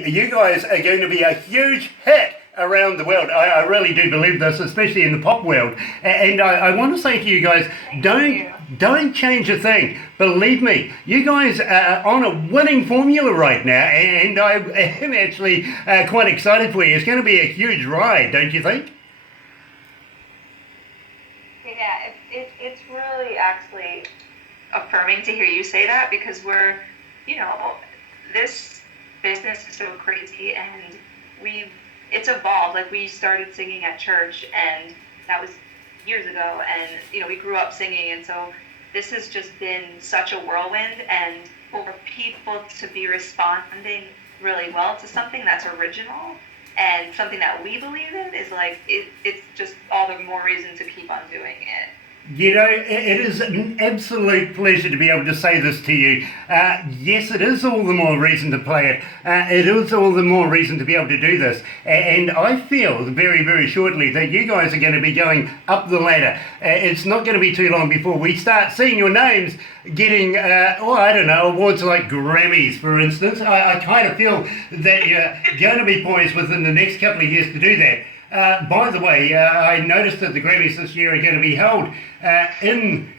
You guys are going to be a huge hit around the world. I really do believe this, especially in the pop world. And I want to say to you guys, don't change a thing. Believe me, you guys are on a winning formula right now, and I am actually quite excited for you. It's going to be a huge ride, don't you think? Yeah, it's really actually affirming to hear you say that, because we're, this business is so crazy, and it's evolved. Like, we started singing at church, and that was years ago, and we grew up singing, and so this has just been such a whirlwind, and for people to be responding really well to something that's original and something that we believe in is like, it's just all the more reason to keep on doing it. It is an absolute pleasure to be able to say this to you. Yes, it is all the more reason to play it. It is all the more reason to be able to do this. And I feel very, very shortly that you guys are going to be going up the ladder. It's not going to be too long before we start seeing your names getting, awards like Grammys, for instance. I kind of feel that you're going to be poised within the next couple of years to do that. By the way, I noticed that the Grammys this year are going to be held in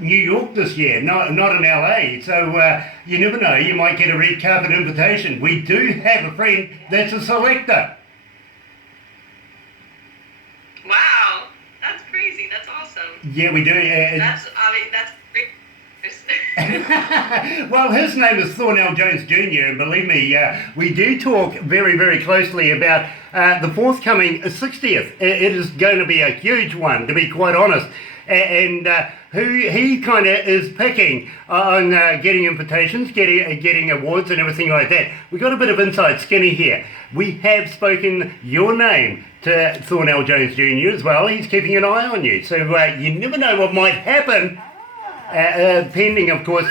New York this year, not in LA. So you never know, you might get a red carpet invitation. We do have a friend that's a selector. Wow, that's crazy. That's awesome. Yeah, we do. That's great. Well, his name is Thornell Jones Jr., and believe me, we do talk very, very closely about the forthcoming 60th. It is going to be a huge one, to be quite honest, and who he kind of is picking on getting invitations, getting awards and everything like that. We got a bit of inside skinny here. We have spoken your name to Thornell Jones Jr. as well. He's keeping an eye on you, so you never know what might happen. Pending, of course.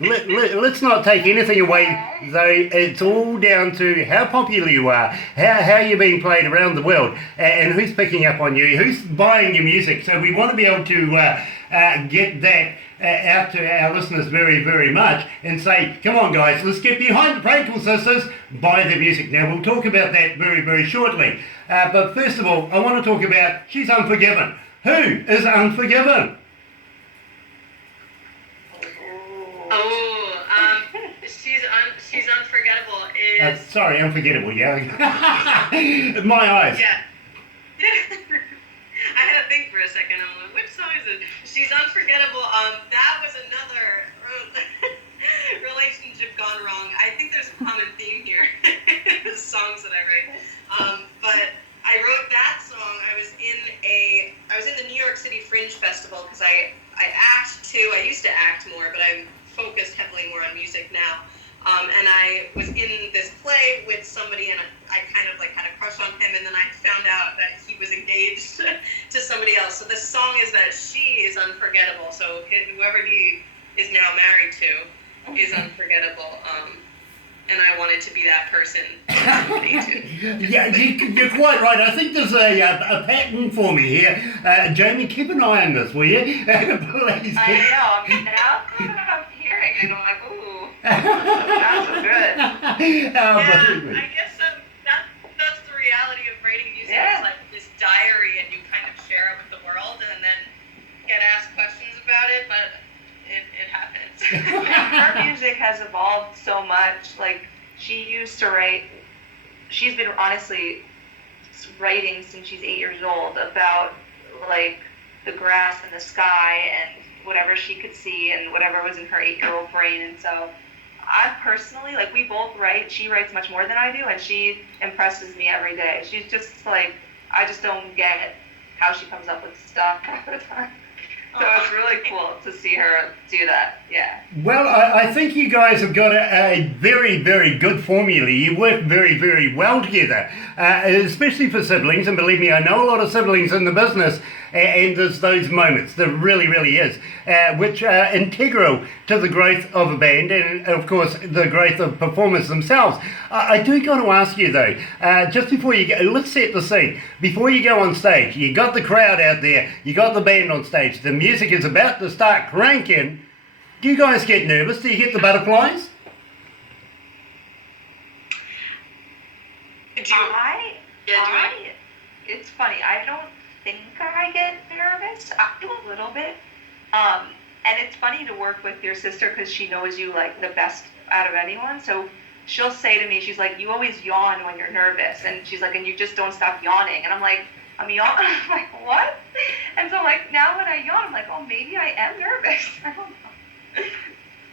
Let's not take anything away, though. It's all down to how popular you are, how you're being played around the world, and who's picking up on you, who's buying your music. So we want to be able to get that out to our listeners very, very much, and say, come on guys, let's get behind the Frankel Sisters, buy their music. Now we'll talk about that very, very shortly. But first of all, I want to talk about She's Unforgiven. Who is Unforgiven? She's Unforgettable is... sorry, Unforgettable, yeah. My eyes. Yeah. I had to think for a second. I'm like, which song is it? She's Unforgettable. That was another relationship gone wrong. I think there's a common theme here. The songs that I write. But I wrote that song. I was in the New York City Fringe Festival, because I act too. I used to act more, but I'm focused heavily more on music now. And I was in this play with somebody, and I kind of had a crush on him, and then I found out that he was engaged to somebody else. So the song is that she is unforgettable. So whoever he is now married to is unforgettable. And I wanted to be that person. Yeah, you're quite right. I think there's a pattern for me here. Jamie, keep an eye on this, will you? Please. I know. Now I'm hearing it, I'm like, ooh, that's so good. I guess that's the reality of writing music. Yeah. It's like this diary, and you kind of share it with the world, and then get asked questions about it, but it happens. Her music has evolved so much. Like, she used to write, she's been honestly writing since she's 8 years old about like the grass and the sky and whatever she could see and whatever was in her 8-year-old brain. And so I personally, like, we both write. She writes much more than I do, and she impresses me every day. She's just like, I just don't get how she comes up with stuff all the time. So it's really cool to see her do that, yeah. Well, I think you guys have got a very, very good formula. You work very, very well together, especially for siblings. And believe me, I know a lot of siblings in the business, and there's those moments. There really, really is, which are integral to the growth of a band and, of course, the growth of performers themselves. I do got to ask you, though, just before you go, let's set the scene. Before you go on stage, you got the crowd out there, you got the band on stage, the music is about to start cranking. Do you guys get nervous? Do you get the butterflies? It's funny. I don't think I get nervous. I do a little bit. And it's funny to work with your sister because she knows you like the best out of anyone. So she'll say to me, she's like, you always yawn when you're nervous. And she's like, and you just don't stop yawning. And I'm like, I'm yawning. I'm like, what? And so like now when I yawn, I'm like, oh, maybe I am nervous. I don't know.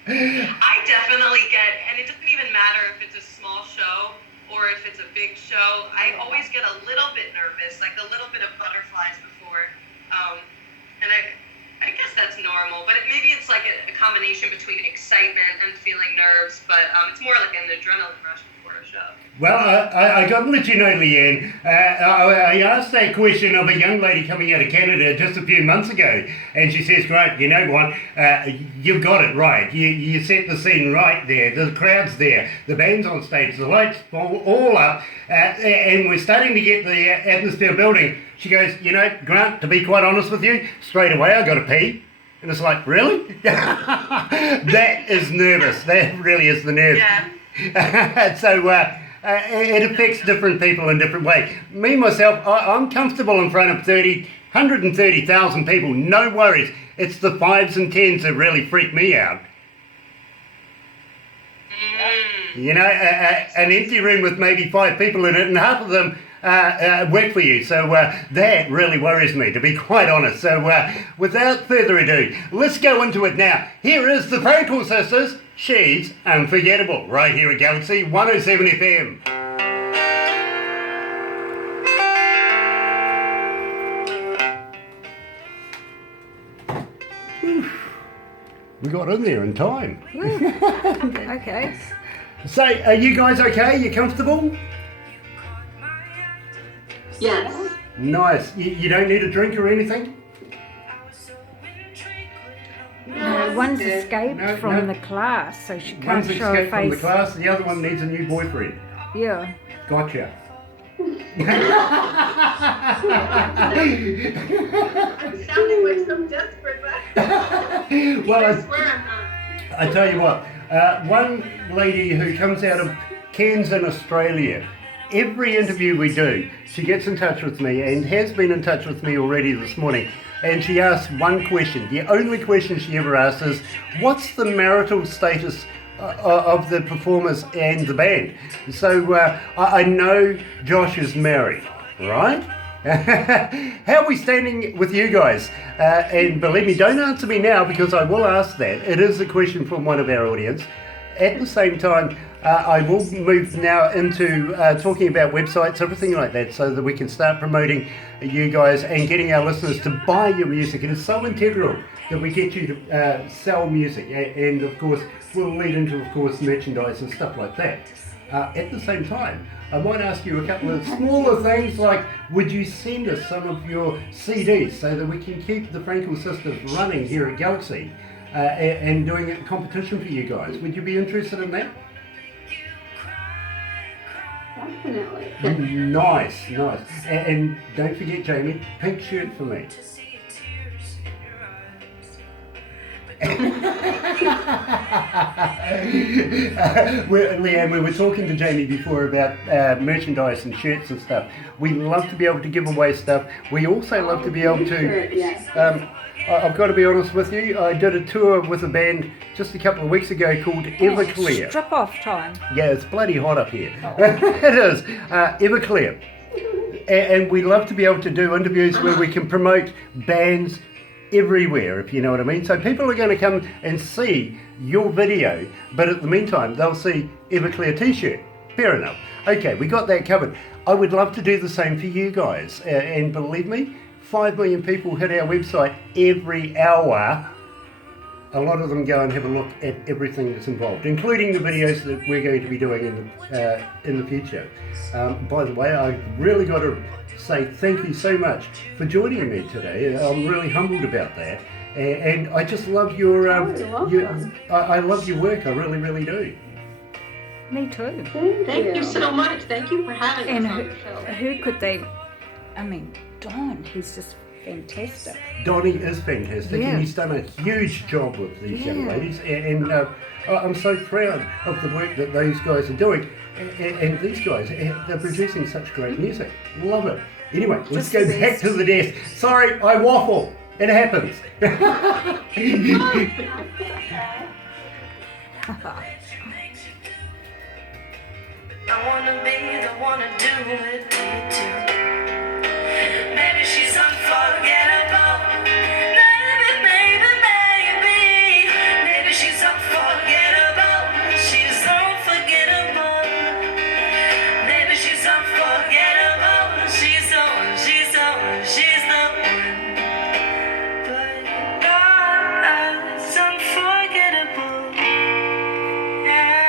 I definitely get, and it doesn't even matter if it's a small show or if it's a big show. I always get a little bit nervous, like a little bit of butterflies before. And I guess that's normal, but maybe it's like a combination between excitement and feeling nerves, but it's more like an adrenaline rush before a show. Well, I got to let you know, Leanne, I asked that question of a young lady coming out of Canada just a few months ago, and she says, great, you know what, you've got it right. You set the scene right there. The crowd's there. The band's on stage. The lights all up, and we're starting to get the atmosphere building. She goes, you know, Grant, to be quite honest with you, straight away I got to pee. And it's like, really? That is nervous. That really is the nerves. Yeah. So it affects different people in different ways. Me, myself, I'm comfortable in front of 130,000 people. No worries. It's the 5s and 10s that really freak me out. You know, an empty room with maybe 5 people in it, and half of them work for you. So that really worries me, to be quite honest. So without further ado, let's go into it now. Here is the Frankel Sisters. She's Unforgettable, right here at Galaxy 107 FM. We got in there in time. Okay. So, are you guys okay? You comfortable? Yes. Nice. You don't need a drink or anything? No, one's escaped No, from no. the class, so she can't One's show her escaped from the face. class, the other one needs a new boyfriend. Yeah. Gotcha. I'm sounding like so desperate, but Well, I swear I'm not. I tell you what, one lady who comes out of Cairns in Australia, every interview we do, she gets in touch with me and has been in touch with me already this morning. And she asks one question. The only question she ever asks is, what's the marital status of the performers and the band? So I know Josh is married, right? How are we standing with you guys? And believe me, don't answer me now because I will ask that. It is a question from one of our audience. At the same time, I will move now into talking about websites, everything like that, so that we can start promoting you guys and getting our listeners to buy your music. It is so integral that we get you to sell music, and of course, we'll lead into, of course, merchandise and stuff like that. At the same time, I might ask you a couple of smaller things like, would you send us some of your CDs so that we can keep the Frankel Sisters running here at Galaxy and doing a competition for you guys? Would you be interested in that? Definitely. Nice. And don't forget, Jamie, pink shirt for me. Leanne, we were talking to Jamie before about merchandise and shirts and stuff. We love to be able to give away stuff. We also love to be able to... Yes. I've got to be honest with you, I did a tour with a band just a couple of weeks ago called Everclear. Strip off time. Yeah, it's bloody hot up here. It is. Everclear. And we love to be able to do interviews where we can promote bands everywhere, if you know what I mean. So people are going to come and see your video, but at the meantime, they'll see Everclear t-shirt. Fair enough. Okay, we got that covered. I would love to do the same for you guys. And believe me, 5 million people hit our website every hour. A lot of them go and have a look at everything that's involved, including the videos that we're going to be doing in the future. By the way, I've really got to say thank you so much for joining me today. I'm really humbled about that, and I just love your. I love your work. I really, really do. Me too. Thank you so much. Thank you for having And us on the show. who could they... I mean, Don, he's just fantastic. Donnie is fantastic, Yeah. and he's done a huge job with these young Yeah. ladies, and I'm so proud of the work that those guys are doing. And these guys, they're producing such great music. Love it. Anyway, let's Just go the back best. to the desk. Sorry, I waffle. It happens. I wanna be the one to do with you too. Maybe she's unforgettable. Maybe she's unforgettable. She's unforgettable. Maybe she's unforgettable. She's the one. But God is unforgettable. Yes.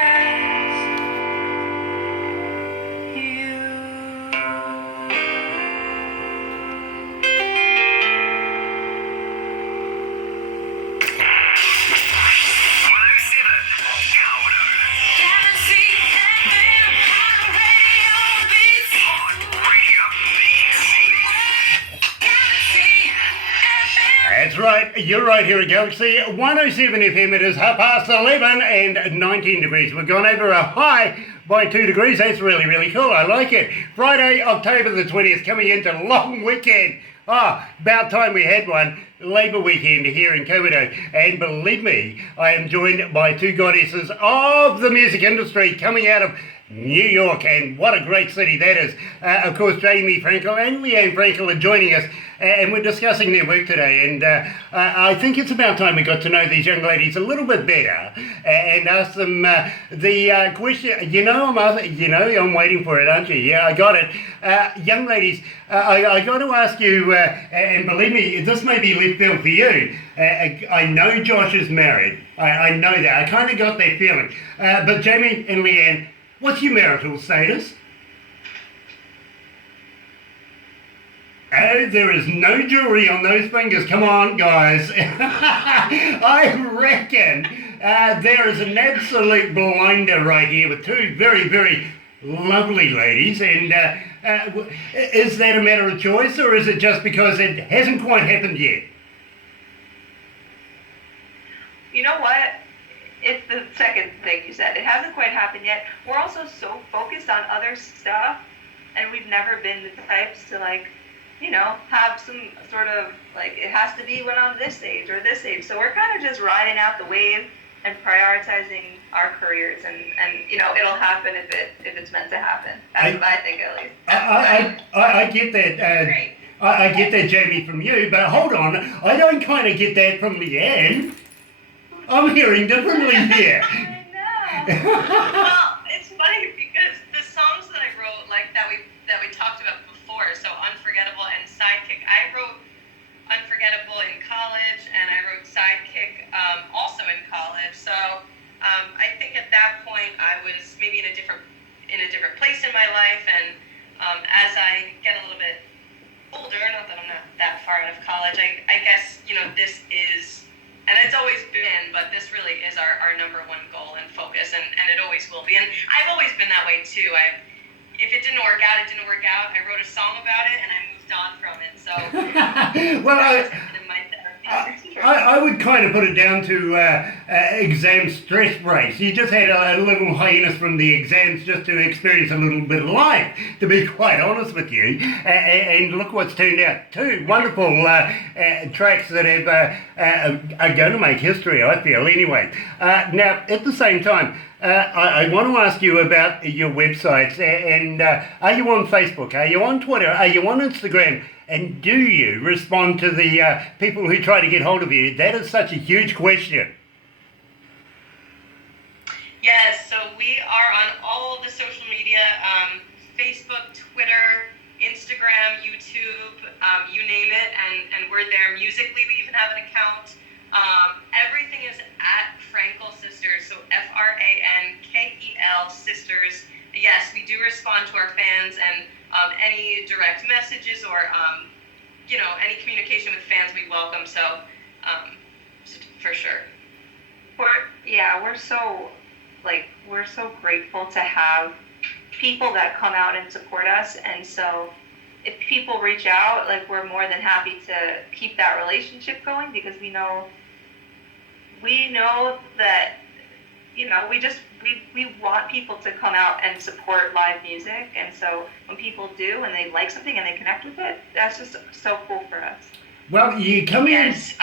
That's right, you're right here at Galaxy 107 FM. It is 11:30 and 19 degrees. We've gone over a high by 2 degrees. That's really, really cool. I like it. Friday, October the 20th, coming into long weekend. About time we had one. Labour weekend here in Komodo. And believe me, I am joined by two goddesses of the music industry coming out of New York, and what a great city that is. Of course, Jamie Frankel and Leanne Frankel are joining us, and we're discussing their work today. And I think it's about time we got to know these young ladies a little bit better and ask them the question. I'm waiting for it, aren't you? Yeah, I got it. Young ladies, I got to ask you, and believe me, this may be left field for you. I know Josh is married. I know that. I kind of got that feeling. But Jamie and Leanne, what's your marital status? Oh, there is no jewelry on those fingers. Come on, guys. I reckon there is an absolute blinder right here with two very, very lovely ladies. And is that a matter of choice, or is it just because it hasn't quite happened yet? You know what? It's the second thing you said. It hasn't quite happened yet. We're also so focused on other stuff, and we've never been the types to, like, have some sort of, like, it has to be when I'm this age or this age. So we're kind of just riding out the wave and prioritizing our careers, and it'll happen if it's meant to happen. That's what I think, at least. I get that. Great. I get that, Jamie, from you, but hold on. I don't kind of get that from Leanne. I'm hearing differently here. I know. Well, it's funny because the songs that I wrote, like that we talked about before, so Unforgettable and Sidekick, I wrote Unforgettable in college, and I wrote Sidekick also in college. So I think at that point I was maybe in a different place in my life, and as I get a little bit older, not that I'm not that far out of college, I guess this is. And it's always been, but this really is our number one goal and focus, and it always will be. And I've always been that way too. If it didn't work out, it didn't work out. I wrote a song about it, and I moved on from it. So Well, that was kind of my therapy. I would kind of put it down to exam stress breaks. You just had a little hiatus from the exams just to experience a little bit of life, to be quite honest with you. And look what's turned out. Two wonderful tracks that are going to make history, I feel, anyway. Now, at the same time, I want to ask you about your websites. And are you on Facebook? Are you on Twitter? Are you on Instagram? And do you respond to the people who try to get hold of you? That is such a huge question. Yes, so we are on all the social media, Facebook, Twitter, Instagram, YouTube, you name it, and we're there musically. We even have an account. Everything is at Frankel Sisters, so Frankel Sisters. Yes, we do respond to our fans, and any direct messages or any communication with fans we welcome. So for sure. We're so grateful to have people that come out and support us, and so if people reach out, like, we're more than happy to keep that relationship going, because we know that you know, we want people to come out and support live music, and so when people do and they like something and they connect with it, that's just so cool for us. Well, you come in. Yes.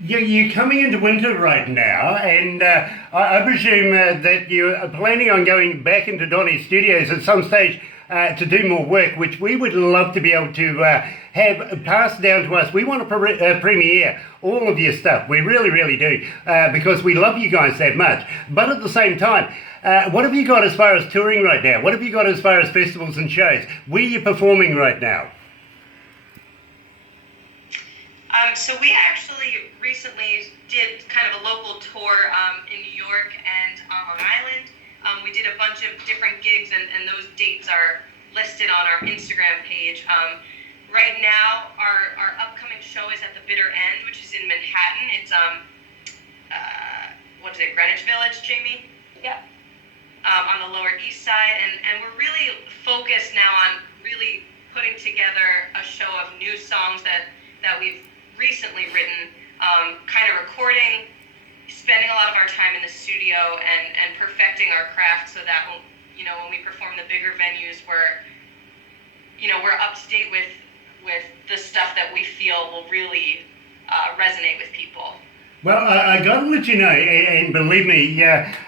You're coming into winter right now, and I presume that you are planning on going back into Donny's studios at some stage to do more work, which we would love to be able to have passed down to us. We want to premiere all of your stuff. We really, really do, because we love you guys that much. But at the same time, what have you got as far as touring right now? What have you got as far as festivals and shows? Where are you performing right now? So we actually recently did kind of a local tour in New York and on Long Island. We did a bunch of different gigs, and those dates are listed on our Instagram page. Right now, our upcoming show is at the Bitter End, which is in Manhattan. It's what is it, Greenwich Village, Jamie? Yeah. On the Lower East Side, and we're really focused now on really putting together a show of new songs that we've recently written, kind of recording, spending a lot of our time in the studio and perfecting our craft so that, you know, when we perform the bigger venues, we're up to date with the stuff that we feel will really resonate with people. Well, I got to let you know, and believe me,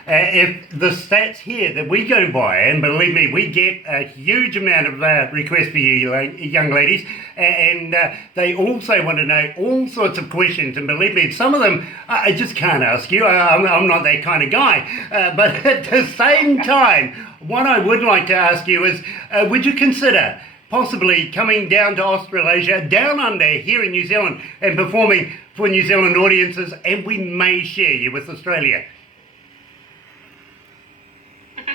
if the stats here that we go by, and believe me, we get a huge amount of requests for you young ladies, and they also want to know all sorts of questions, and believe me, some of them I just can't ask you. I'm not that kind of guy, but at the same time, what I would like to ask you is, would you consider possibly coming down to Australasia, down under here in New Zealand, and performing for New Zealand audiences, and we may share you with Australia? 100%.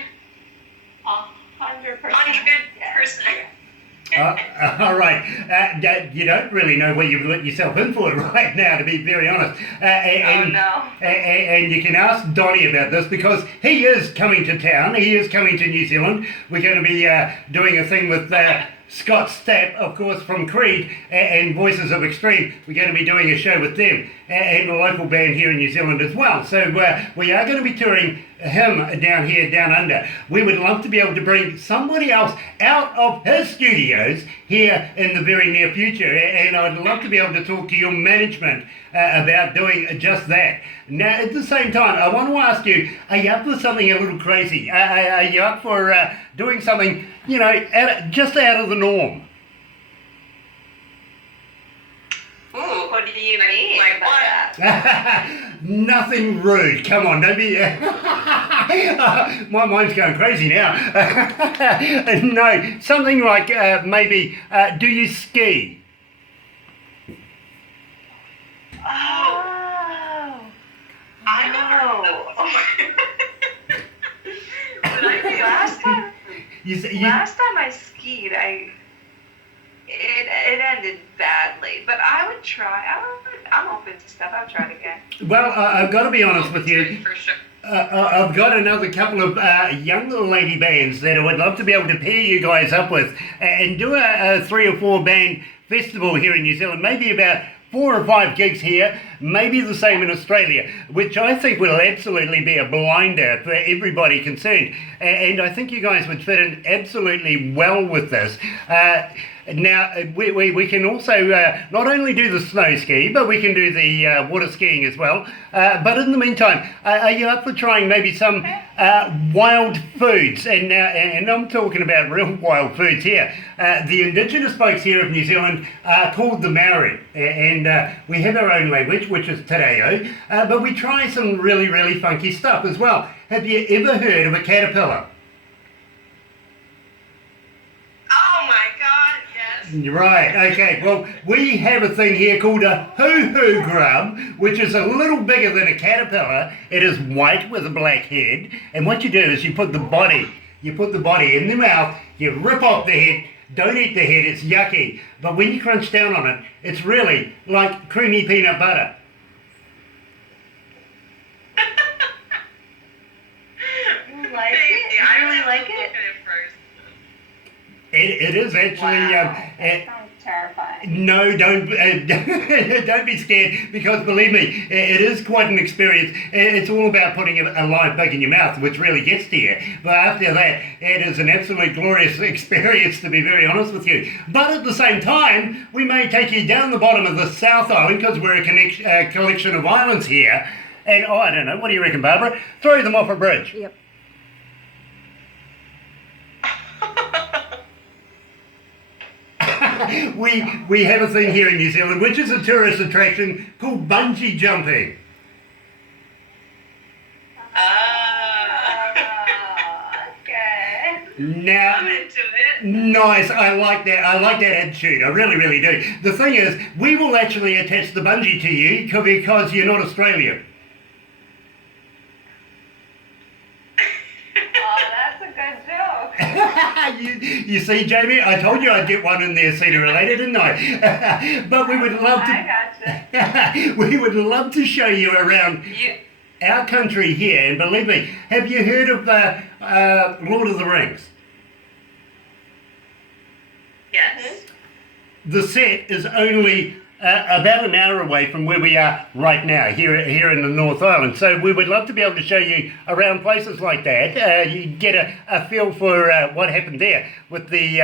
100%. All right. You don't really know what you've let yourself in for right now, to be very honest. And you can ask Donny about this, because he is coming to town. He is coming to New Zealand. We're going to be doing a thing with Scott Stapp, of course, from Creed and Voices of Extreme. We're going to be doing a show with them and a local band here in New Zealand as well. So we are going to be touring him down here, down under. We would love to be able to bring somebody else out of his studios here in the very near future, and I'd love to be able to talk to your management about doing just that. Now, at the same time, I want to ask you, are you up for something a little crazy? Are you up for doing something, you know, just out of the norm? Ooh, What do you mean? like by what? that? Nothing rude. Come on, don't be... my mind's going crazy now. No, something like maybe, do you ski? Oh. I Last time I skied, it ended badly, but I would try. I'm open to stuff. I'll try it again. Well, I've got to be honest with you. For sure. I've got another couple of young little lady bands that I would love to be able to pair you guys up with and do a 3 or 4 band festival here in New Zealand, maybe about 4 or 5 gigs here, maybe the same in Australia, which I think will absolutely be a blinder for everybody concerned. And I think you guys would fit in absolutely well with this. Now, we can also not only do the snow ski, but we can do the water skiing as well. But in the meantime, are you up for trying maybe some wild foods? And I'm talking about real wild foods here. The indigenous folks here of New Zealand are called the Maori, and we have our own language, which is te reo, but we try some really, really funky stuff as well. Have you ever heard of a caterpillar? Oh my God, yes. Right, okay. Well, we have a thing here called a hoo-hoo grub, which is a little bigger than a caterpillar. It is white with a black head, and what you do is you put the body in the mouth, you rip off the head. Don't eat the head, it's yucky. But when you crunch down on it, it's really like creamy peanut butter. Like it? I You really like look it? at it first. It is actually, Wow, that sounds terrifying. No, don't don't be scared, because believe me, it is quite an experience. It's all about putting a live bug in your mouth, which really gets to you. But after that, it is an absolutely glorious experience, to be very honest with you. But at the same time, we may take you down the bottom of the South Island, because we're a collection of islands here. And I don't know, what do you reckon, Barbara? Throw them off a bridge. Yep. We have a thing here in New Zealand, which is a tourist attraction called bungee jumping. Okay. Now, I'm into it. nice. I like that. I like that attitude. I really, really do. The thing is, we will actually attach the bungee to you because you're not Australian. Oh, that's a good joke. you see, Jamie, I told you I'd get one in there Cedar related, didn't I? But we would love to. I gotcha. We would love to show you around our country here. And believe me, have you heard of Lord of the Rings? Yes. The set is only about an hour away from where we are right now, here in the North Island. So we would love to be able to show you around places like that. You get a feel for what happened there with the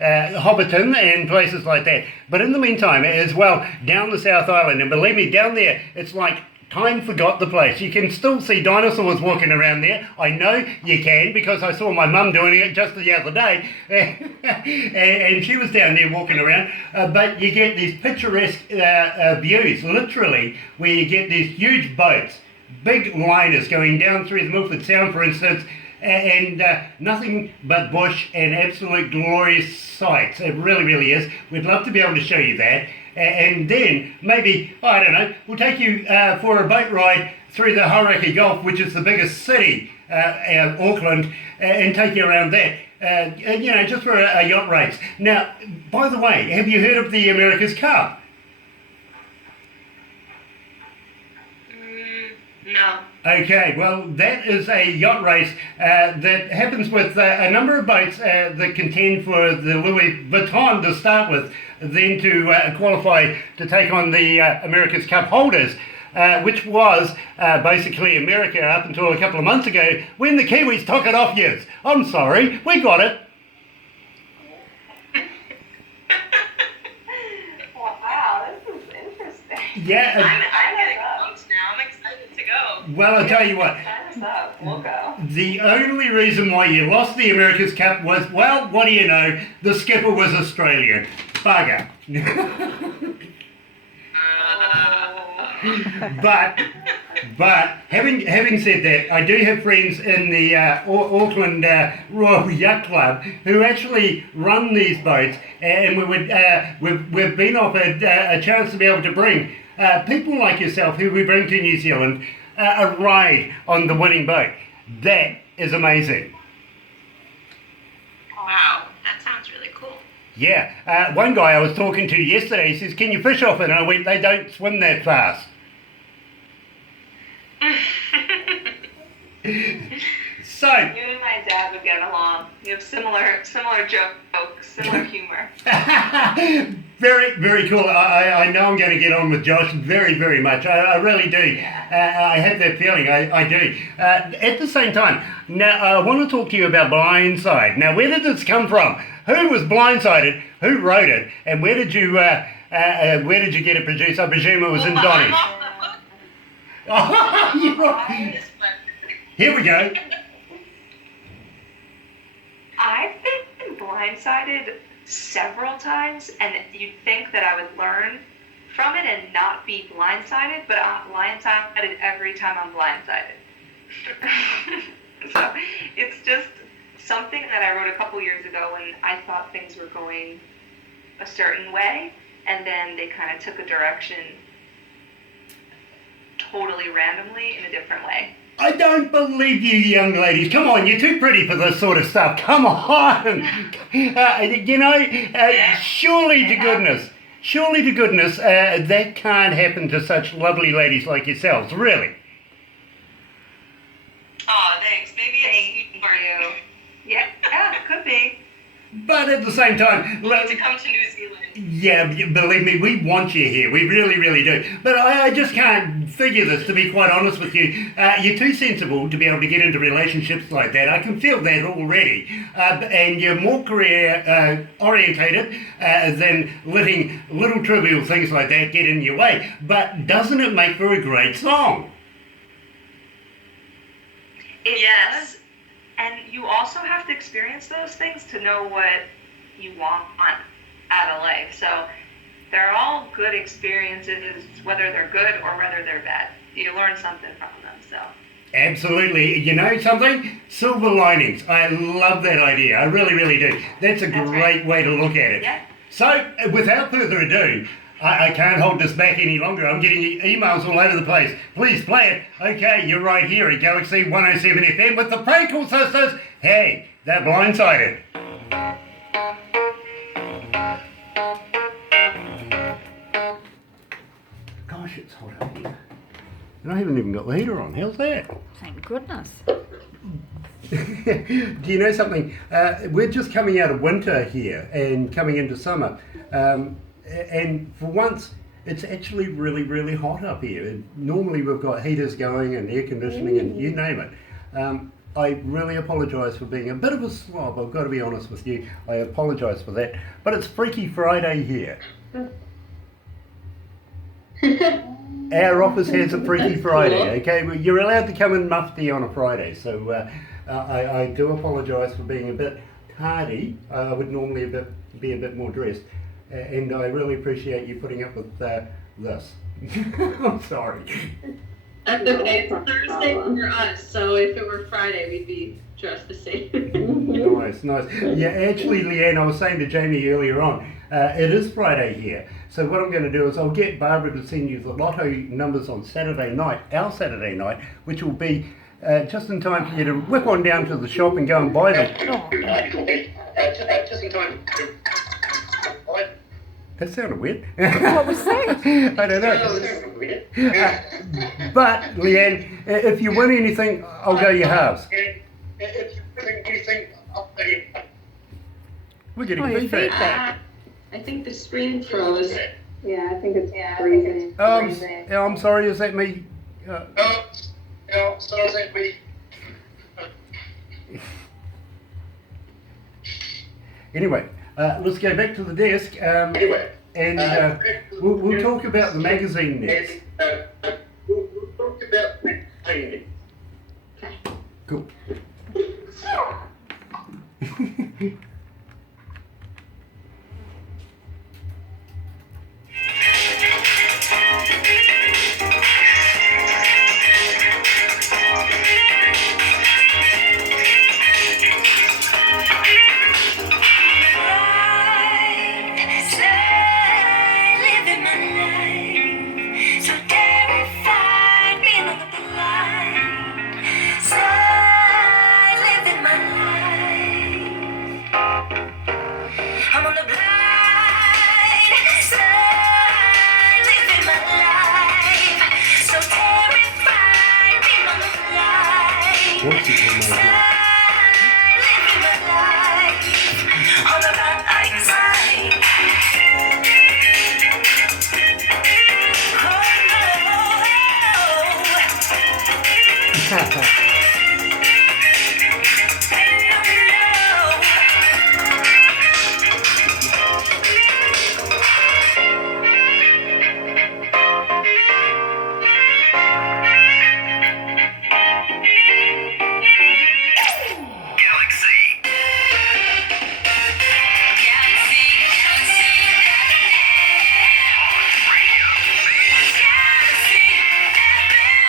Hobbiton and places like that. But in the meantime, as well, down the South Island, and believe me, down there, it's like time forgot the place. You can still see dinosaurs walking around there. I know you can, because I saw my mum doing it just the other day, and she was down there walking around. But you get these picturesque views, literally, where you get these huge boats, big liners going down through the Milford Sound, for instance, and nothing but bush and absolute glorious sights. It really, really is. We'd love to be able to show you that. And then maybe, I don't know, we'll take you for a boat ride through the Hauraki Gulf, which is the biggest city, Auckland, and take you around that, just for a yacht race. Now, by the way, have you heard of the America's Cup? No. Okay, well, that is a yacht race that happens with a number of boats that contend for the Louis Vuitton to start with, then to qualify to take on the America's Cup holders, which was basically America up until a couple of months ago when the Kiwis took it off you. I'm sorry, we got it. Wow, this is interesting. Yeah. I'm getting pumped now. I'm excited to go. Well, I'll tell you what. Sign us up. We'll go. The only reason why you lost the America's Cup was, well, what do you know? The skipper was Australian. Bugger. But having said that, I do have friends in the Auckland Royal Yacht Club who actually run these boats, and we've been offered a chance to be able to bring people like yourself, who we bring to New Zealand, a ride on the winning boat. That is amazing. Wow, that sounds really cool. Yeah, one guy I was talking to yesterday, he says, "Can you fish off it?" And I went, "They don't swim that fast." So, You and my dad would get along. You have similar jokes, similar humor. very, very cool. I know I'm going to get on with Josh very, very much. I really do. I have that feeling. I do. At the same time, now I want to talk to you about Blindside. Now, where did this come from? Who was blindsided? Who wrote it? And where did you get it produced? I presume it was in Donny's. Here we go. I've been blindsided several times, and you'd think that I would learn from it and not be blindsided, but I'm blindsided every time I'm blindsided. So it's just something that I wrote a couple years ago when I thought things were going a certain way, and then they kind of took a direction totally randomly in a different way. I don't believe you young ladies. Come on, you're too pretty for this sort of stuff. Come on. Surely to goodness, that can't happen to such lovely ladies like yourselves, really. Oh, thanks. Maybe it's Thank you. Yeah, could be. But at the same time, You need to come to New Zealand. yeah, believe me, we want you here. We really, really do. But I just can't figure this, to be quite honest with you. You're too sensible to be able to get into relationships like that. I can feel that already. And you're more career orientated than letting little trivial things like that get in your way. But doesn't it make for a great song? It Yes. does. And you also have to experience those things to know what you want out of life. So they're all good experiences, whether they're good or whether they're bad. You learn something from them. So Absolutely. You know something? Silver linings. I love that idea. I really, really do. That's a That's great right. way to look at it. Yeah. So, without further ado, I can't hold this back any longer. I'm getting emails all over the place. Please play it. Okay, you're right here at Galaxy 107 FM with the Frankel Sisters. Hey, they're blindsided. Gosh, it's hot up here. And I haven't even got the heater on. How's that? Thank goodness. Do you know something? We're just coming out of winter here and coming into summer. And for once, it's actually really, really hot up here. And normally we've got heaters going and air conditioning and you name it. I really apologise for being a bit of a slob. I've got to be honest with you. I apologise for that. But it's Freaky Friday here. Our office has a Freaky Friday, okay? Well, you're allowed to come in mufti on a Friday, so I do apologise for being a bit tardy. I would normally be a bit more dressed, and I really appreciate you putting up with this. I'm sorry. That's okay. It's Thursday for us, so if it were Friday, we'd be dressed the same. Nice. Yeah, actually, Leanne, I was saying to Jamie earlier on, it is Friday here. So what I'm going to do is I'll get Barbara to send you the lotto numbers on Saturday night, our Saturday night, which will be just in time for you to whip on down to the shop and go and buy them. Just in time. That sounded weird. What was that? I don't know. But, Leanne, if you win anything, I'll go your halves. If you win anything, I'll pay you. We're getting Oh, your feedback. feedback. I think the screen froze. Yeah, I think it's freezing. I'm sorry, is that me? No, sorry, we. Anyway, let's go back to the desk. Anyway. And we'll talk about the magazine next. We'll talk about the magazine. Cool. I'm on the blind side, living my life. So terrified, being on the blind What's it called? side, living my life. On the blind side. Oh, no.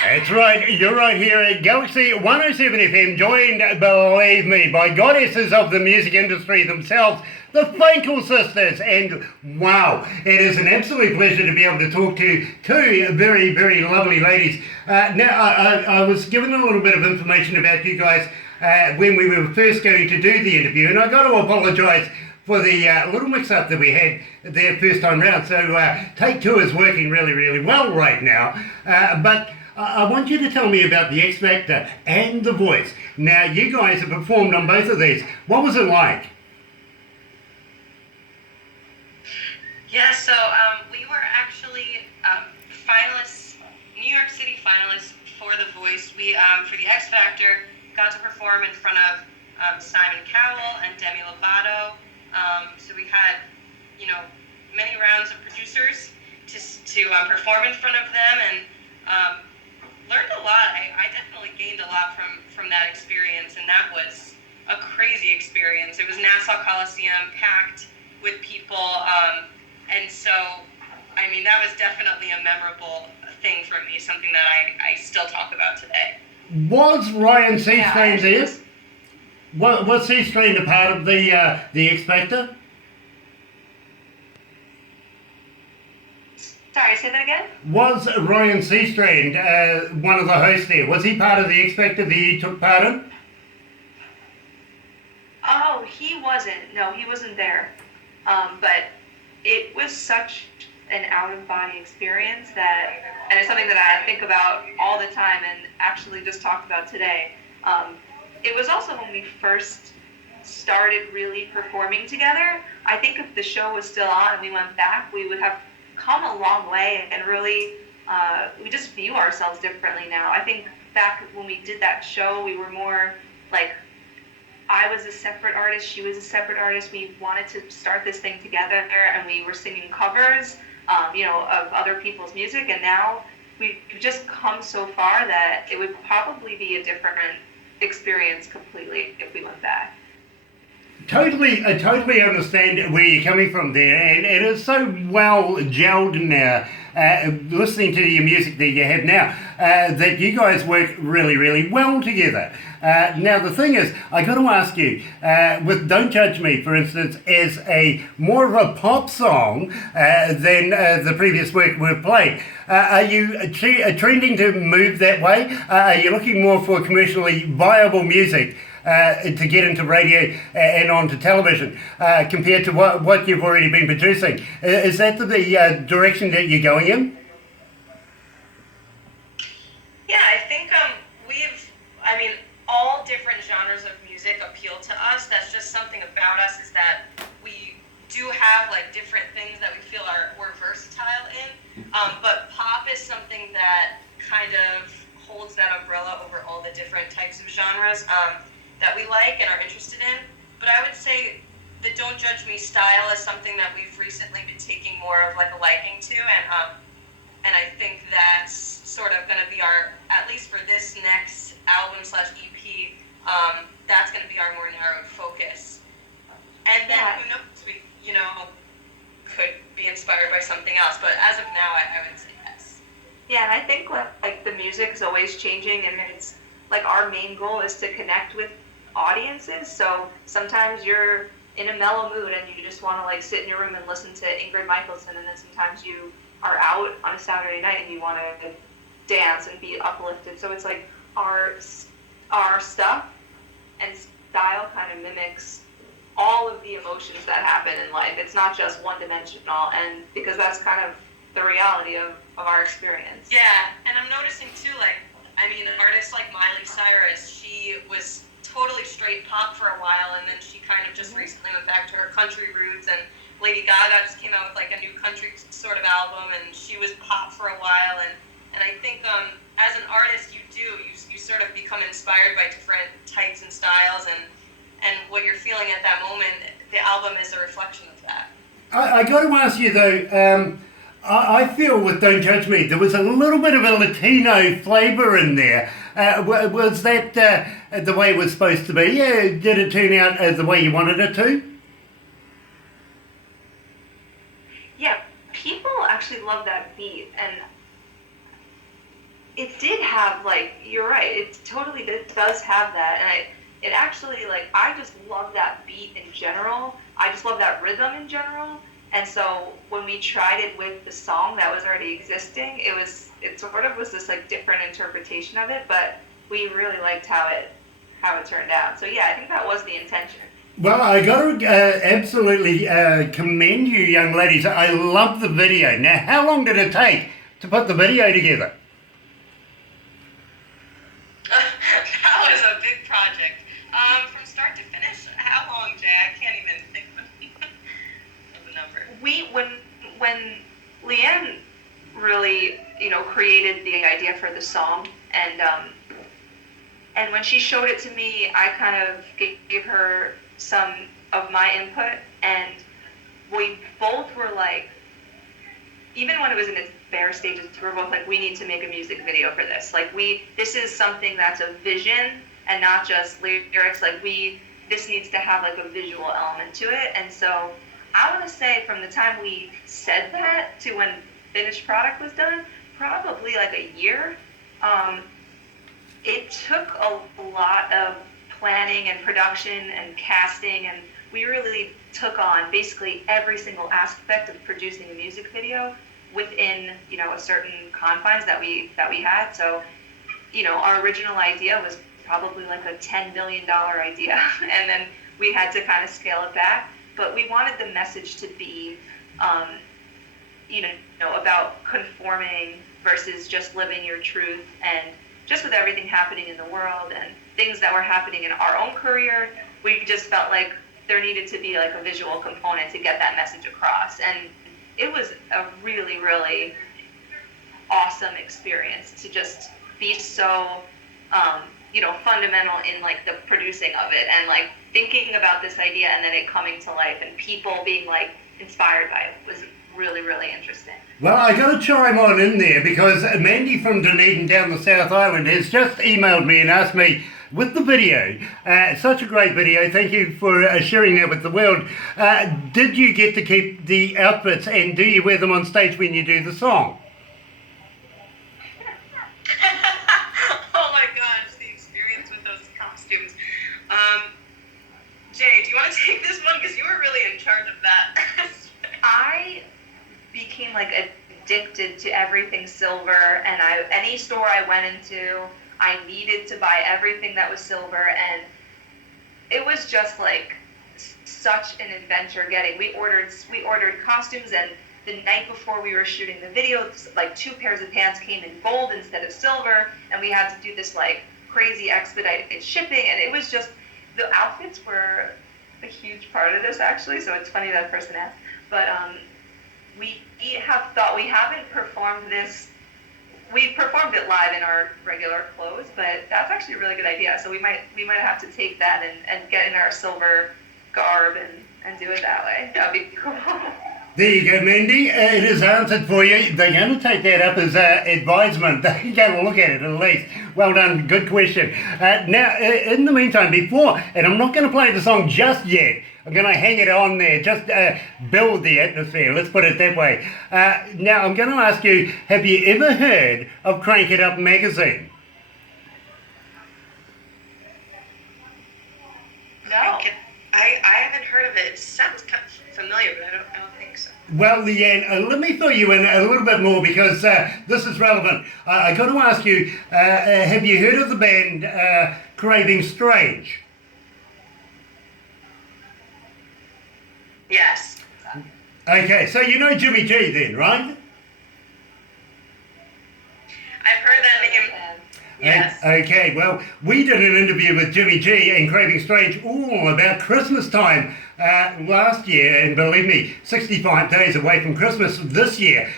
That's right, you're right here at Galaxy 107 FM, joined, believe me, by goddesses of the music industry themselves, the Frankel Sisters. And wow, it is an absolute pleasure to be able to talk to two very, very lovely ladies. Now, I was given a little bit of information about you guys when we were first going to do the interview, and I got to apologise for the little mix-up that we had there first time round. So take two is working really, really well right now. But I want you to tell me about the X Factor and The Voice. Now, you guys have performed on both of these. What was it like? Yeah, so we were actually finalists, New York City finalists for The Voice. We, for the X Factor, got to perform in front of Simon Cowell and Demi Lovato. So we had, many rounds of producers to perform in front of them, and learned a lot. I definitely gained a lot from that experience, and that was a crazy experience. It was Nassau Coliseum, packed with people, and so, that was definitely a memorable thing for me, something that I still talk about today. Was Ryan Seastrain there? Was Seastrain a part of the X Factor? Sorry, say that again? Was Ryan Seastrain one of the hosts there? Was he part of the X Factor that you took part in? Oh, he wasn't. No, he wasn't there. But it was such an out-of-body experience and it's something that I think about all the time and actually just talked about today. It was also when we first started really performing together. I think if the show was still on and we went back, we would have come a long way and really, we just view ourselves differently now. I think back when we did that show, we were more like, I was a separate artist, she was a separate artist. We wanted to start this thing together, and we were singing covers, of other people's music. And now we've just come so far that it would probably be a different experience completely if we went back. I totally understand where you're coming from there, and it is so well gelled now, listening to your music that you have now, that you guys work really, really well together. Now the thing is, I got to ask you, with Don't Judge Me, for instance, as a more of a pop song than the previous work we've played, are you trending to move that way? Are you looking more for commercially viable music to get into radio and onto television compared to what you've already been producing? Is that the direction that you're going in? Yeah, I think all different genres of music appeal to us. That's just something about us, is that we do have different things that we feel we're versatile in. But pop is something that kind of holds that umbrella over all the different types of genres that we like and are interested in. But I would say the Don't Judge Me style is something that we've recently been taking more of a liking to, and I think that's sort of going to be our, at least for this next album/EP, that's going to be our more narrowed focus. And then who knows, we could be inspired by something else, but as of now, I would say yes. Yeah, and I think the music is always changing, and it's our main goal is to connect with audiences. So sometimes you're in a mellow mood and you just want to sit in your room and listen to Ingrid Michaelson, and then sometimes you are out on a Saturday night and you want to dance and be uplifted. So it's our stuff and style kind of mimics all of the emotions that happen in life. It's not just one-dimensional, and because that's kind of the reality of our experience. Yeah, and I'm noticing too, artists like Miley Cyrus, she was totally straight pop for a while, and then she kind of just recently went back to her country roots, and Lady Gaga just came out with a new country sort of album, and she was pop for a while, and I think as an artist you sort of become inspired by different types and styles, and what you're feeling at that moment, the album is a reflection of that. I got to ask you though, I feel with Don't Judge Me, there was a little bit of a Latino flavour in there. Was that the way it was supposed to be? Did it turn out the way you wanted it to? Yeah, people actually love that beat, and it did have, you're right, it does have that, and it actually, I just love that beat in general. I just love that rhythm in general. And so when we tried it with the song that was already existing, it sort of was this different interpretation of it, but we really liked how it turned out. So yeah, I think that was the intention. Well, I got to absolutely commend you, young ladies. I love the video. Now, how long did it take to put the video together? That was a big project. From start to finish, how long, Jay? I can't even think of a number. when Leanne really, created the idea for the song, and when she showed it to me, I kind of gave her some of my input, and we both were like, even when it was in its bare stages, we were both like, we need to make a music video for this. Like, this is something that's a vision and not just lyrics. Like, this needs to have like a visual element to it. And so I want to say from the time we said that to when finished product was done, probably like a year. It took a lot of planning and production and casting, and we really took on basically every single aspect of producing a music video within, a certain confines that we had. So, our original idea was probably like a $10 million idea, and then we had to kind of scale it back. But we wanted the message to be, about conforming versus just living your truth, and just with everything happening in the world and things that were happening in our own career, we just felt like there needed to be like a visual component to get that message across. And it was a really, really awesome experience to just be so, fundamental in like the producing of it, and like thinking about this idea and then it coming to life and people being like inspired by it was really, really interesting. Well, I got to chime on in there because Mandy from Dunedin down the South Island has just emailed me and asked me, with the video, such a great video, thank you for sharing that with the world, did you get to keep the outfits and do you wear them on stage when you do the song? Oh my gosh, the experience with those costumes. Jay, do you want to take this one? Because you were really in charge of that. I became like addicted to everything silver, and any store I went into, I needed to buy everything that was silver, and it was just like such an adventure getting. We ordered costumes, and the night before we were shooting the video, like 2 pairs of pants came in gold instead of silver, and we had to do this like crazy expedited shipping, and it was just, the outfits were a huge part of this actually, so it's funny that person asked. But we haven't performed this. We performed it live in our regular clothes, but that's actually a really good idea. So we might have to take that and get in our silver garb and do it that way. That'd be cool. There you go, Mandy. It is answered for you. They're going to take that up as advisement. They're going to look at it at least. Well done. Good question. Now, in the meantime, and I'm not going to play the song just yet. I'm going to hang it on there, just build the atmosphere. Let's put it that way. Now, I'm going to ask you, have you ever heard of Crank It Up magazine? No. I haven't heard of it. It sounds kind of familiar, but I don't think so. Well, Leanne, let me fill you in a little bit more because this is relevant. I got to ask you, have you heard of the band Craving Strange? Yes. Okay, so you know Jimmy G then, right? I've heard that name. Yes. Okay, well, we did an interview with Jimmy G and Craving Strange all about Christmas time last year, and believe me, 65 days away from Christmas this year,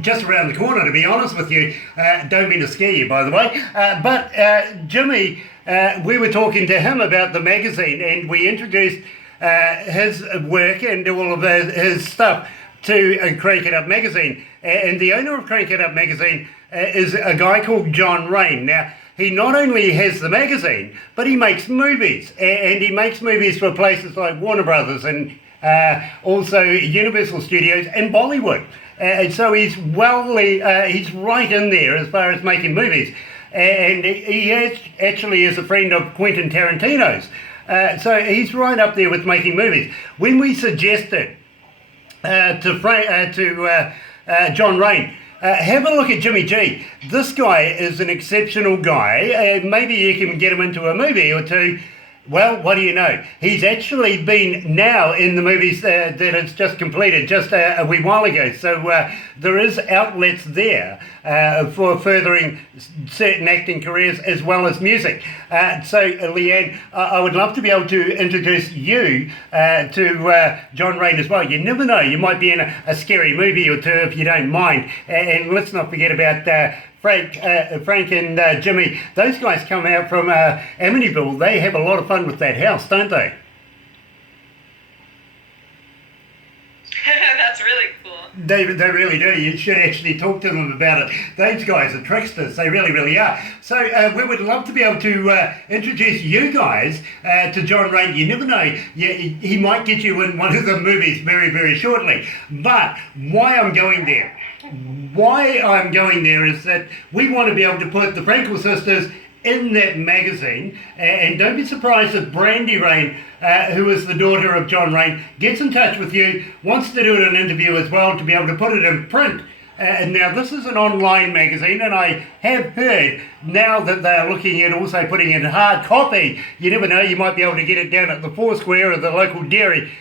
just around the corner, to be honest with you. Don't mean to scare you, by the way. But Jimmy, we were talking to him about the magazine, and we introduced his work and all of his stuff to Crank It Up magazine. And the owner of Crank It Up magazine is a guy called John Rain. Now, he not only has the magazine, but he makes movies. And he makes movies for places like Warner Brothers and also Universal Studios and Bollywood. And so he's right in there as far as making movies. And he actually is a friend of Quentin Tarantino's. So he's right up there with making movies. When we suggested to John Rain, have a look at Jimmy G. This guy is an exceptional guy. Maybe you can get him into a movie or two. Well, what do you know? He's actually been now in the movies that it's just completed just a wee while ago. So there is outlets there for furthering certain acting careers as well as music. So, Leanne, I would love to be able to introduce you to John Rain as well. You never know, you might be in a scary movie or two if you don't mind. And let's not forget about Frank and Jimmy. Those guys come out from Amityville. They have a lot of fun with that house, don't they? That's really cool. They really do. You should actually talk to them about it. Those guys are tricksters. They really, really are. So we would love to be able to introduce you guys to John Rain. You never know. He might get you in one of the movies very, very shortly. But why I'm going there? Why I'm going there is that we want to be able to put the Frankel Sisters in that magazine, and don't be surprised if Brandy Rain, who is the daughter of John Rain, gets in touch with you, wants to do an interview as well to be able to put it in print. Now this is an online magazine, and I have heard now that they are looking at also putting it in hard copy. You never know, you might be able to get it down at the Foursquare or the local dairy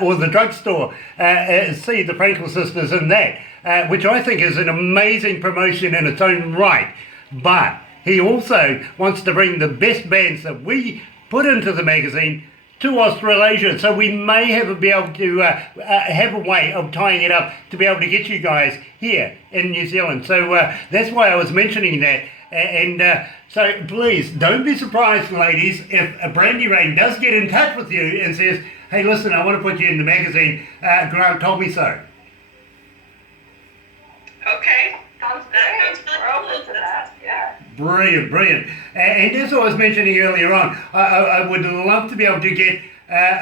or the drugstore. See the Frankel Sisters in that, which I think is an amazing promotion in its own right. But he also wants to bring the best bands that we put into the magazine to Australasia, so we may be able to have a way of tying it up to be able to get you guys here in New Zealand. So that's why I was mentioning that. And so please don't be surprised, ladies, if Brandy Rain does get in touch with you and says, hey, listen, I want to put you in the magazine. Grant told me so. Okay. Sounds That great. sounds really We're cool. open to that. Yeah. Brilliant, brilliant. And as I was mentioning earlier on, I would love to be able to get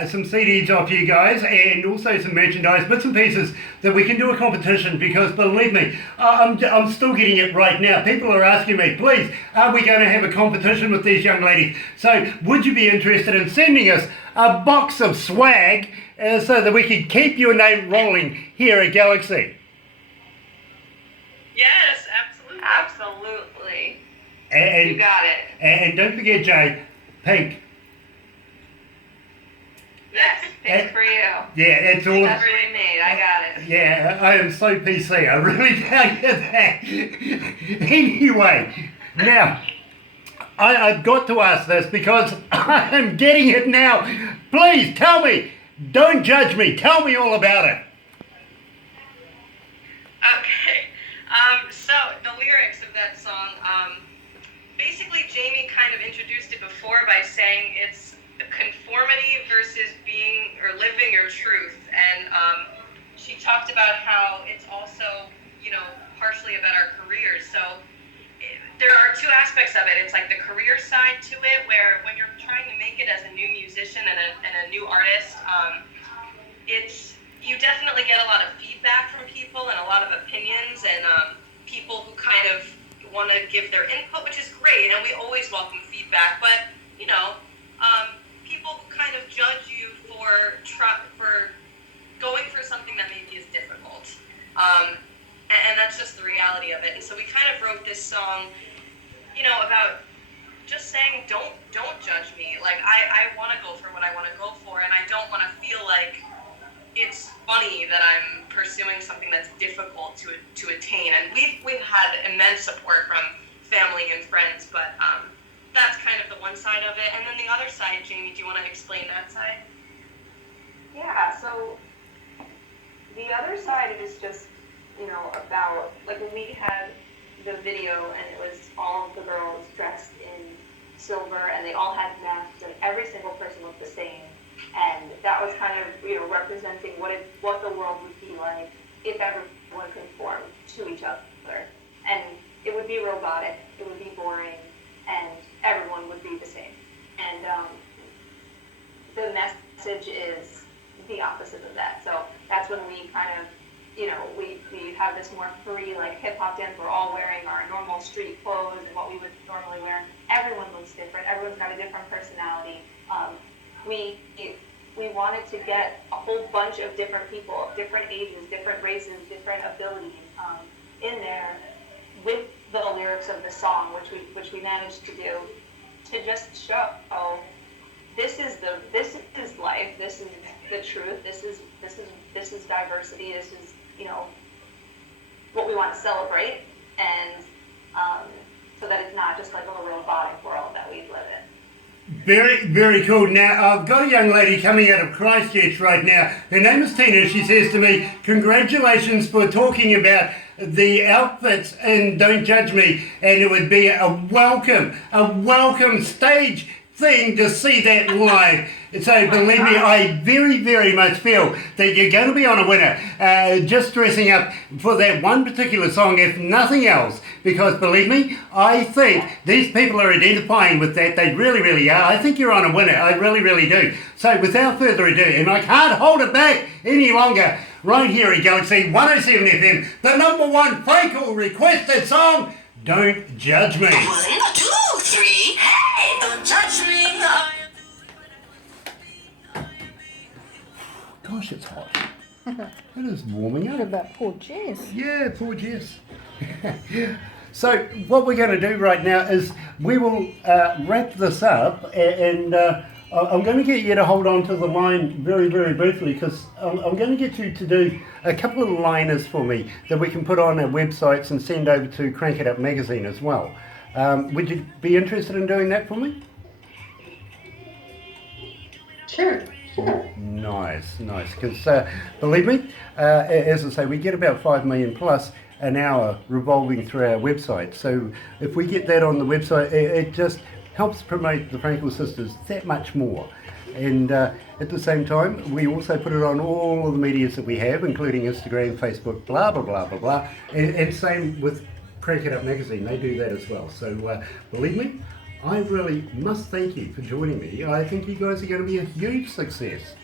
some CDs off you guys and also some merchandise, bits and pieces that we can do a competition, because believe me, I'm still getting it right now. People are asking me, please, are we going to have a competition with these young ladies? So would you be interested in sending us a box of swag so that we can keep your name rolling here at Galaxy? Yes, absolutely. Absolutely. And, You got it. and don't forget, Jay, pink. Yes. Pink for you. Yeah, it's all. Specially made. I got it. Yeah, I am so PC. I really can't get that. Anyway, now I've got to ask this because I'm getting it now. Please tell me. Don't judge me. Tell me all about it. Okay. So the lyrics of that song, basically Jamie kind of introduced it before by saying it's conformity versus being or living your truth, and she talked about how it's also, partially about our careers. So there are two aspects of it. It's like the career side to it, where when you're trying to make it as a new musician and a new artist, you definitely get a lot of feedback from people and a lot of opinions and people who kind of want to give their input, which is great, and we always welcome feedback. But people who kind of judge you for going for something that maybe is difficult, and that's just the reality of it. And so we kind of wrote this song, about just saying, don't judge me. Like I want to go for what I want to go for, and I don't want to feel like it's funny that I'm pursuing something that's difficult to attain. And we've had immense support from family and friends, but that's kind of the one side of it. And then the other side, Jamie, do you want to explain that side? Yeah, so the other side is just, about, like when we had the video and it was all of the girls dressed in silver and they all had masks and every single person looked the same. And that was kind of, representing what the world would be like if everyone conformed to each other. And it would be robotic, it would be boring, and everyone would be the same. And the message is the opposite of that. So that's when we kind of, we have this more free, like hip-hop dance. We're all wearing our normal street clothes and what we would normally wear. Everyone looks different. Everyone's got a different personality. We wanted to get a whole bunch of different people, of different ages, different races, different abilities in there with the lyrics of the song, which we managed to do, to just show this is life. This is the truth. This is diversity. This is, you know, what we want to celebrate, and so that it's not just like a robotic world that we live in. Very, very cool. Now, I've got a young lady coming out of Christchurch right now. Her name is Tina. She says to me, congratulations for talking about the outfits and Don't Judge Me. And it would be a welcome stage thing to see that live. So believe me, I very, very much feel that you're going to be on a winner, just dressing up for that one particular song, if nothing else, because believe me, I think these people are identifying with that. They really, really are. I think you're on a winner. I really, really do. So without further ado, and I can't hold it back any longer, right here at Galaxy 107 FM, the number one Frankel requested song, Don't Judge Me. 1, 2, 3, hey, don't judge me. Gosh, it's hot. It is warming What up. about poor Jess? Yeah, poor Jess. So what we're going to do right now is we will wrap this up, and I'm going to get you to hold on to the line very, very briefly, because I'm going to get you to do a couple of liners for me that we can put on our websites and send over to Crank It Up magazine as well. Would you be interested in doing that for me? Sure. Nice, because believe me, as I say, we get about 5 million plus an hour revolving through our website. So if we get that on the website, it just helps promote the Frankel Sisters that much more. And at the same time, we also put it on all of the medias that we have, including Instagram, Facebook, blah, blah, blah, blah, blah. And same with Crank It Up magazine, they do that as well. So believe me, I really must thank you for joining me. I think you guys are going to be a huge success.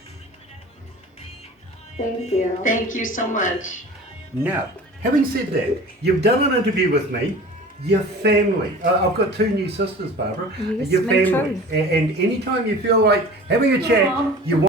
Thank you. Thank you so much. Now, having said that, you've done an interview with me, your family. I've got 2 new sisters, Barbara. Yes, Your me family. too. And anytime you feel like having a chat, Aw. you want